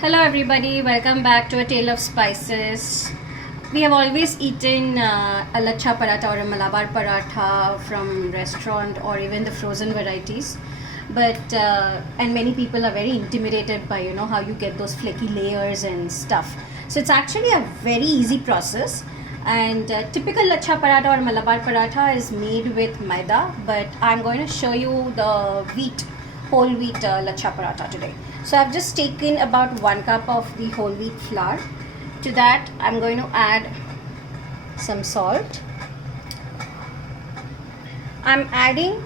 Hello everybody, welcome back to A Tale of Spices. We have always eaten a Lacchha Paratha or a Malabar Paratha from restaurant or even the frozen varieties. But and many people are very intimidated by how you get those flaky layers and stuff. So it's actually a very easy process. And typical Lacchha Paratha or Malabar Paratha is made with maida, but I'm going to show you the whole wheat Lacchha Paratha today. So I've just taken about 1 cup of the whole wheat flour. To that I'm going to add some salt. I'm adding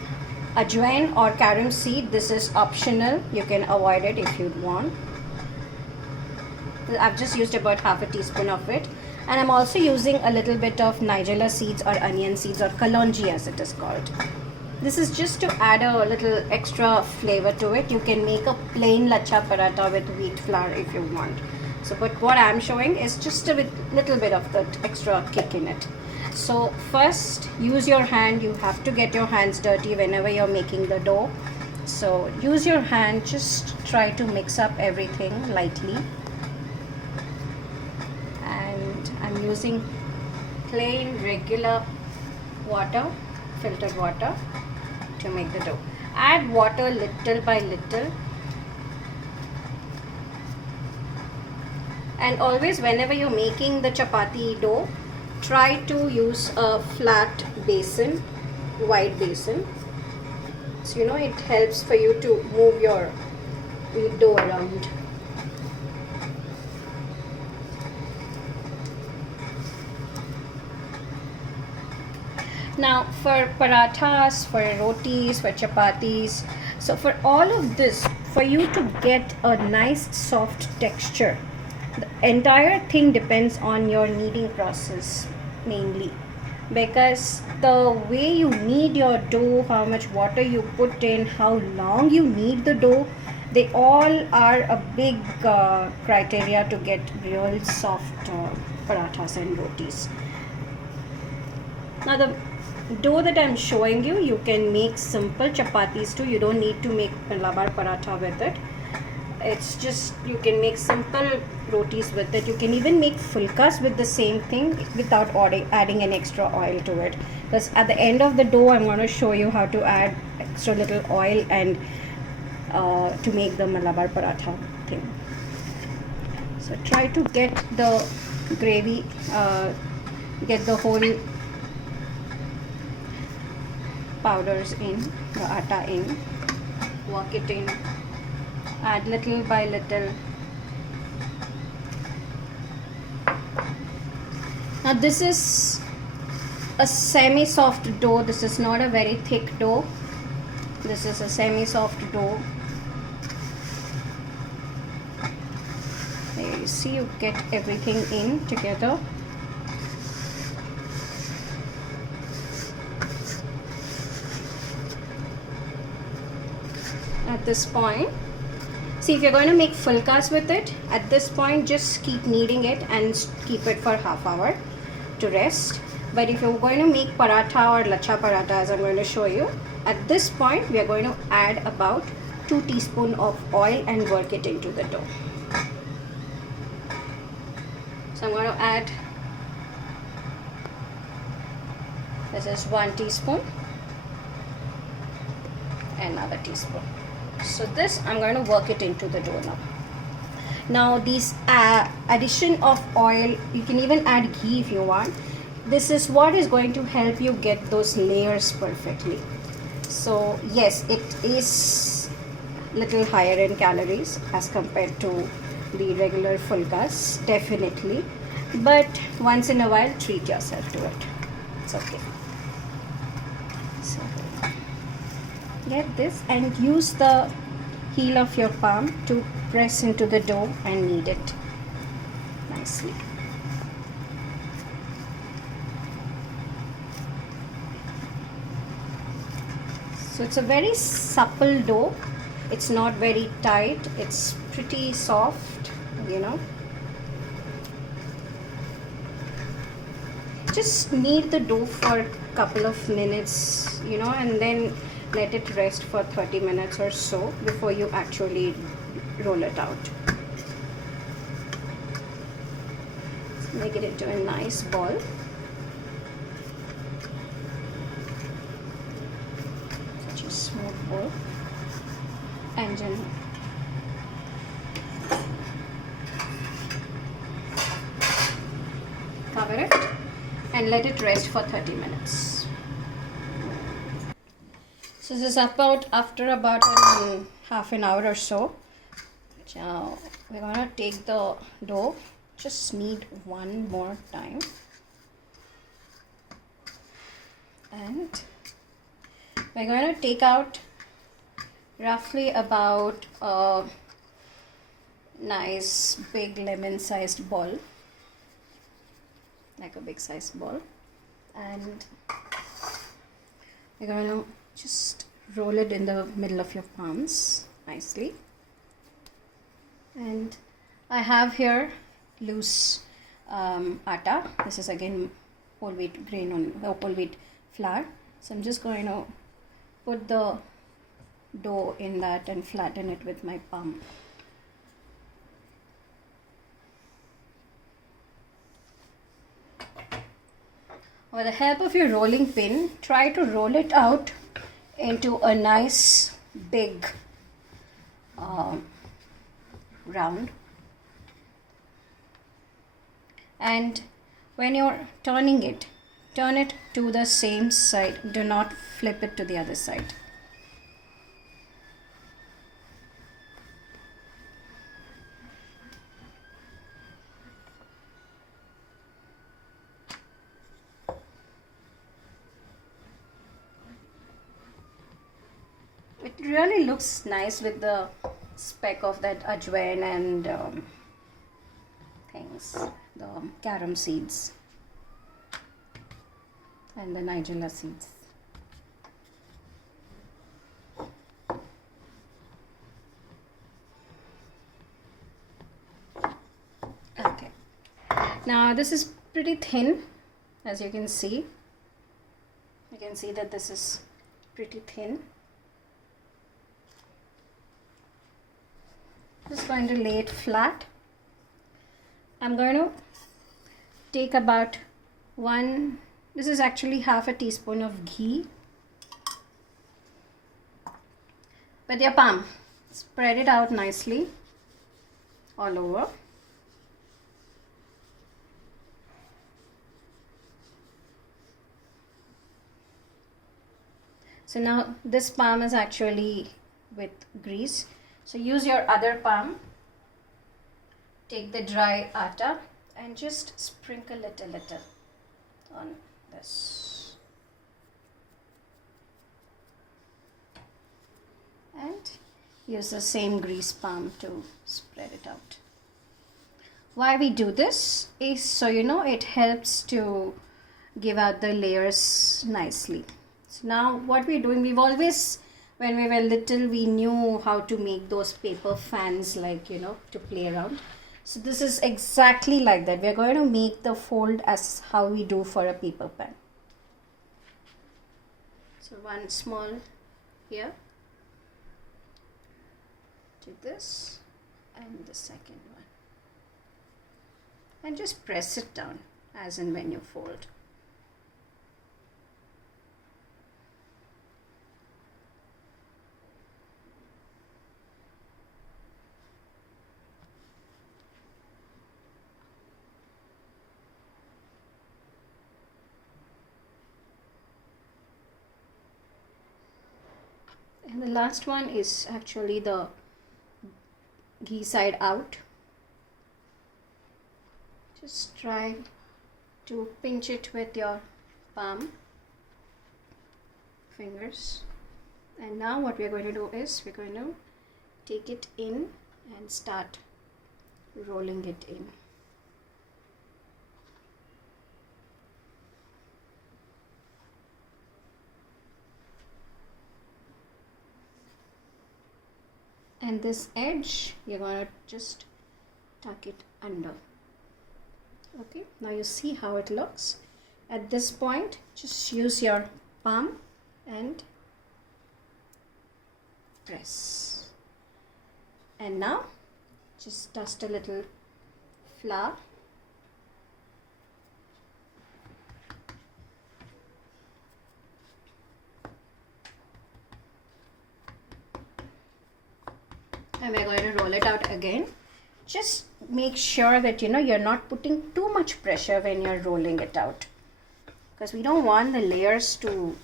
ajwain or carom seed. This is optional, you can avoid it if you want. I've just used about half a teaspoon of it, and I'm also using a little bit of nigella seeds or onion seeds or kalonji as it is called. This is just to add a little extra flavor to it. You can make a plain Lacchha Paratha with wheat flour if you want. So but what I'm showing is just a little bit of that extra kick in it. So first use your hand. You have to get your hands dirty whenever you're making the dough. So use your hand, just try to mix up everything lightly. And I'm using plain regular water, filtered water, to make the dough. Add water little by little, and always whenever you're making the chapati dough, try to use a flat basin, wide basin, so it helps for you to move your dough around. Now for parathas, for rotis, for chapatis, so for all of this, for you to get a nice soft texture, the entire thing depends on your kneading process mainly, because the way you knead your dough, how much water you put in, how long you knead the dough, they all are a big criteria to get real soft parathas and rotis. Now the dough that I'm showing you, you can make simple chapatis too. You don't need to make Malabar Paratha with it. It's just, you can make simple rotis with it. You can even make fulkas with the same thing without adding an extra oil to it. Because at the end of the dough, I'm going to show you how to add extra little oil and to make the Malabar Paratha thing. So try to get the gravy, get the whole powders in, the atta in, work it in, add little by little. Now this is a semi-soft dough. This is not a very thick dough. This is a semi-soft dough. There you see, you get everything in together. At this point, see, if you're going to make fulkas with it, at this point just keep kneading it and keep it for half hour to rest. But if you're going to make paratha or Lacchha Paratha, as I'm going to show you, at this point we are going to add about 2 teaspoons of oil and work it into the dough. So I'm going to add, this is 1 teaspoon, another teaspoon. So this, I'm going to work it into the dough now. Now these addition of oil, you can even add ghee if you want. This is what is going to help you get those layers perfectly. So yes, it is little higher in calories as compared to the regular fulkas, definitely. But once in a while, treat yourself to it. It's okay. So get this and use the heel of your palm to press into the dough and knead it nicely. So it's a very supple dough. It's not very tight. It's pretty soft, Just knead the dough for a couple of minutes, and then let it rest for 30 minutes or so before you actually roll it out. make it into a nice ball. Such a smooth ball. And then cover it and let it rest for 30 minutes. So this is after about half an hour or so. Now we're going to take the dough, just knead one more time, and we're going to take out roughly about a nice big lemon sized ball, like a big sized ball, and we're going to just roll it in the middle of your palms nicely. And I have here loose atta. This is again whole wheat whole wheat flour. So I'm just going to put the dough in that and flatten it with my palm. With the help of your rolling pin, try to roll it out into a nice big round. And when you're turning it, turn it to the same side. Do not flip it to the other side. It really looks nice with the speck of that ajwain and things, the carom seeds and the nigella seeds. Okay, now this is pretty thin, as you can see. You can see that this is pretty thin. Just going to lay it flat. I'm going to take about this is actually half a teaspoon of ghee. With your palm, spread it out nicely all over. So now this palm is actually with grease. So use your other palm, take the dry atta and just sprinkle it a little on this. And use the same grease palm to spread it out. Why we do this is so it helps to give out the layers nicely. So now what we're doing, we've always, when we were little, we knew how to make those paper fans, like to play around. So this is exactly like that. We're going to make the fold as how we do for a paper pan. So one small here to this and the second one, and just press it down as and when you fold. And the last one is actually the ghee side out. Just try to pinch it with your palm fingers. And now what we're going to do is we're going to take it in and start rolling it in. And this edge, you're going to just tuck it under. Okay, now you see how it looks. At this point, just use your palm and press. And now, just dust a little flour again. Just make sure that you're not putting too much pressure when you're rolling it out, because we don't want the layers to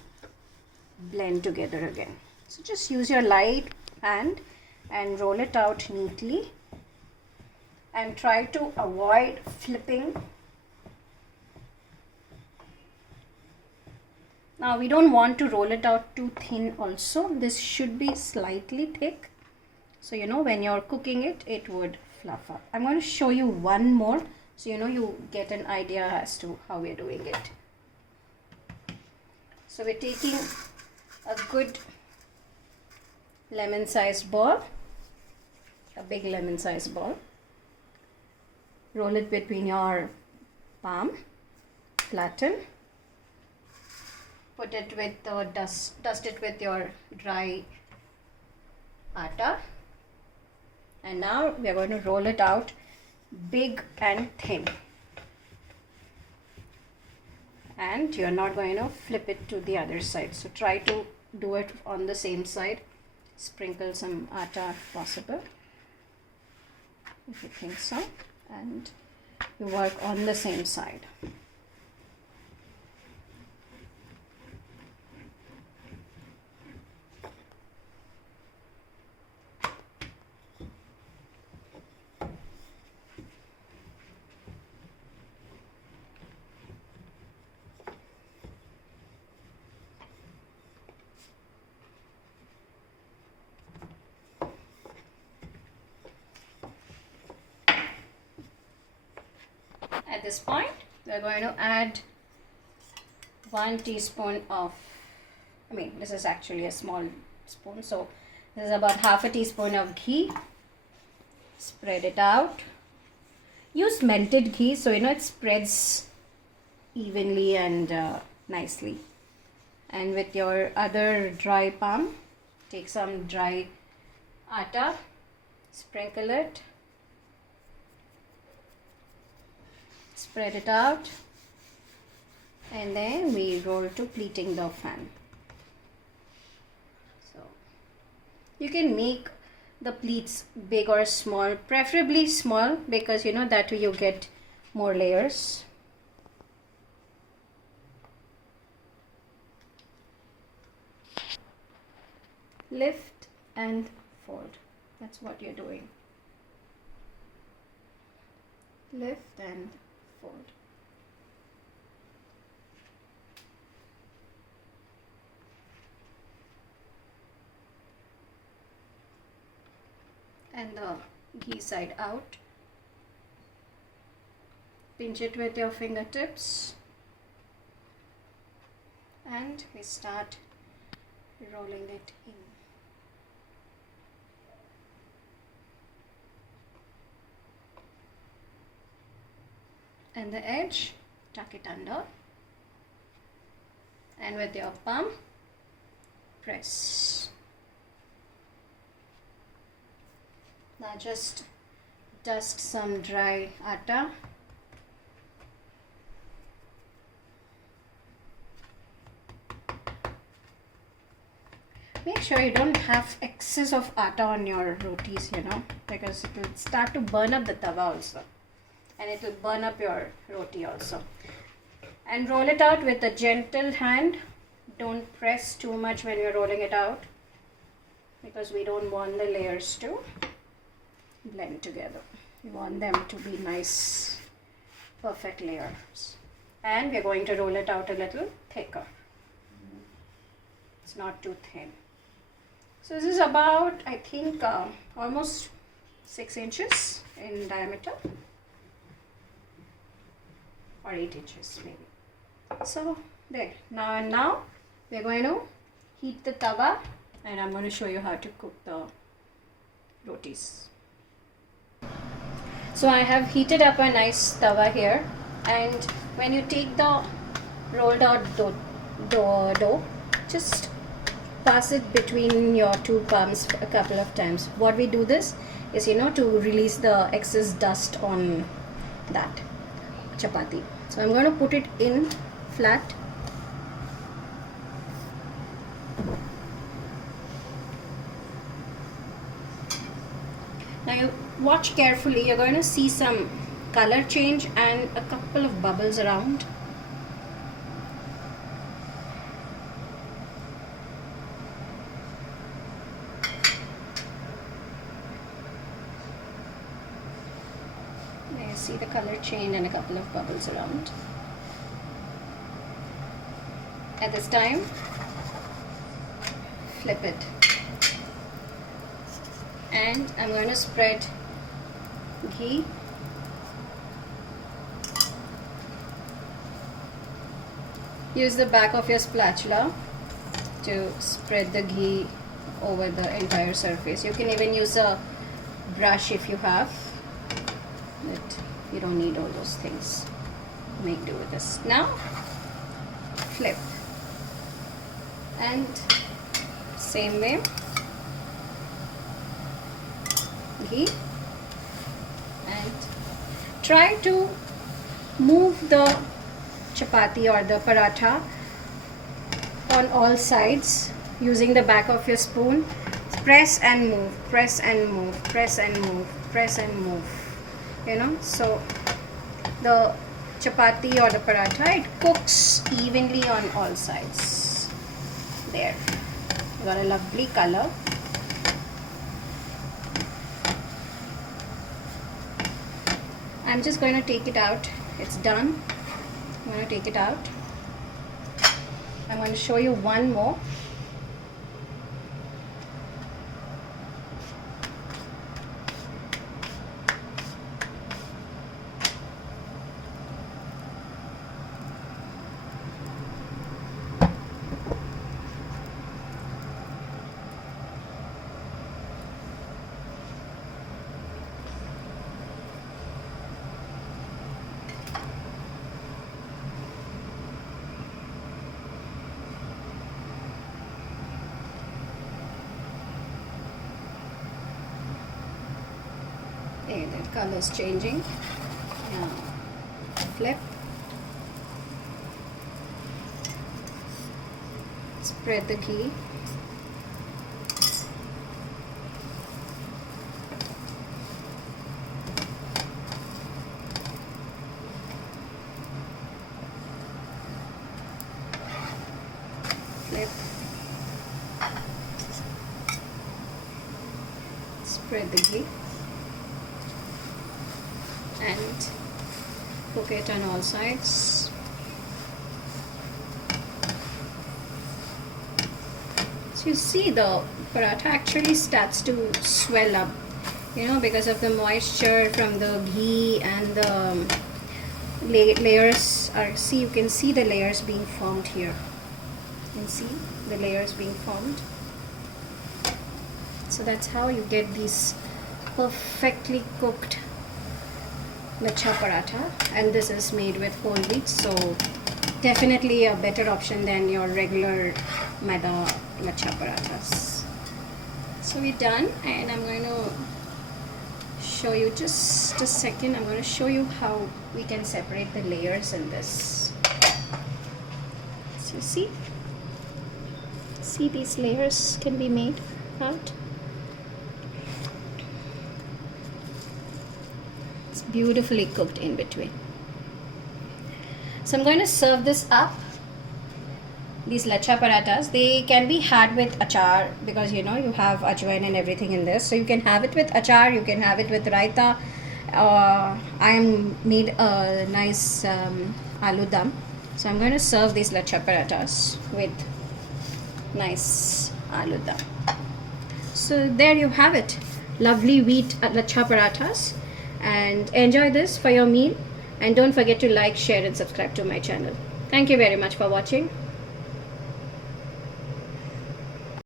blend together again. So just use your light hand and roll it out neatly, and try to avoid flipping. Now we don't want to roll it out too thin also. This should be slightly thick, so when you're cooking it, it would fluff up. I'm going to show you one more so you get an idea as to how we're doing it. So we're taking a good lemon-sized ball, a big lemon-sized ball. Roll it between your palm, flatten, put it with the dust it with your dry atta, and now we are going to roll it out big and thin. And you're not going to flip it to the other side, so try to do it on the same side. Sprinkle some atta if possible, if you think so, and you work on the same side. At this point, we are going to add 1 teaspoon of, this is actually a small spoon, so this is about half a teaspoon of ghee. Spread it out. Use melted ghee so it spreads evenly and nicely. And with your other dry palm, take some dry atta, sprinkle it, spread it out, and then we roll to pleating the fan. So you can make the pleats big or small, preferably small, because that way you get more layers. Lift and fold. That's what you're doing. Lift and fold. And the ghee side out. Pinch it with your fingertips, and we start rolling it in. And the edge, tuck it under, and with your palm, press. Now just dust some dry atta. Make sure you don't have excess of atta on your rotis, because it will start to burn up the tawa also. And it will burn up your roti also. And roll it out with a gentle hand. Don't press too much when you're rolling it out, because we don't want the layers to blend together. We want them to be nice, perfect layers. And we're going to roll it out a little thicker. It's not too thin. So this is about, I think, almost 6 inches in diameter. Or 8 inches maybe. So there. Now we're going to heat the tawa, and I'm going to show you how to cook the rotis. So I have heated up a nice tawa here, and when you take the rolled out dough, just pass it between your two palms a couple of times. What we do this is to release the excess dust on that chapati. So I'm going to put it in flat. Now watch carefully. You're going to see some color change and a couple of bubbles around. There, see the color change and a couple of bubbles around. At this time, flip it. And I'm going to spread ghee. Use the back of your spatula to spread the ghee over the entire surface. You can even use a brush if you have, but you don't need all those things. Make do with this. Now flip, and same way, ghee, and try to move the chapati or the paratha on all sides using the back of your spoon. Press and move, press and move, press and move, press and move, you know, so the chapati or the paratha, it cooks evenly on all sides. There, you got a lovely color. I'm just going to take it out. It's done. I'm going to take it out. I'm going to show you one more. Okay, that color is changing. Now flip, spread the ghee, flip, spread the ghee, and cook it on all sides. So you see the paratha actually starts to swell up, you know, because of the moisture from the ghee, and the layers are, see, you can see the layers being formed here. You can see the layers being formed. So that's how you get these perfectly cooked Lacchha paratha, and this is made with whole wheat, so definitely a better option than your regular maida Lacchha parathas. So we're done, and I'm going to show you, just a second, I'm going to show you how we can separate the layers in this. So you see these layers can be made out. Beautifully cooked in between. So I'm going to serve this up. These Lacchha parathas, they can be had with achar, because you know you have ajwain and everything in this, so you can have it with achar, you can have it with raita. I made a nice aloo dum, so I'm going to serve these Lacchha parathas with nice aloo dum. So there you have it, lovely wheat Lacchha parathas. And enjoy this for your meal, and don't forget to like, share and subscribe to my channel. Thank you very much for watching.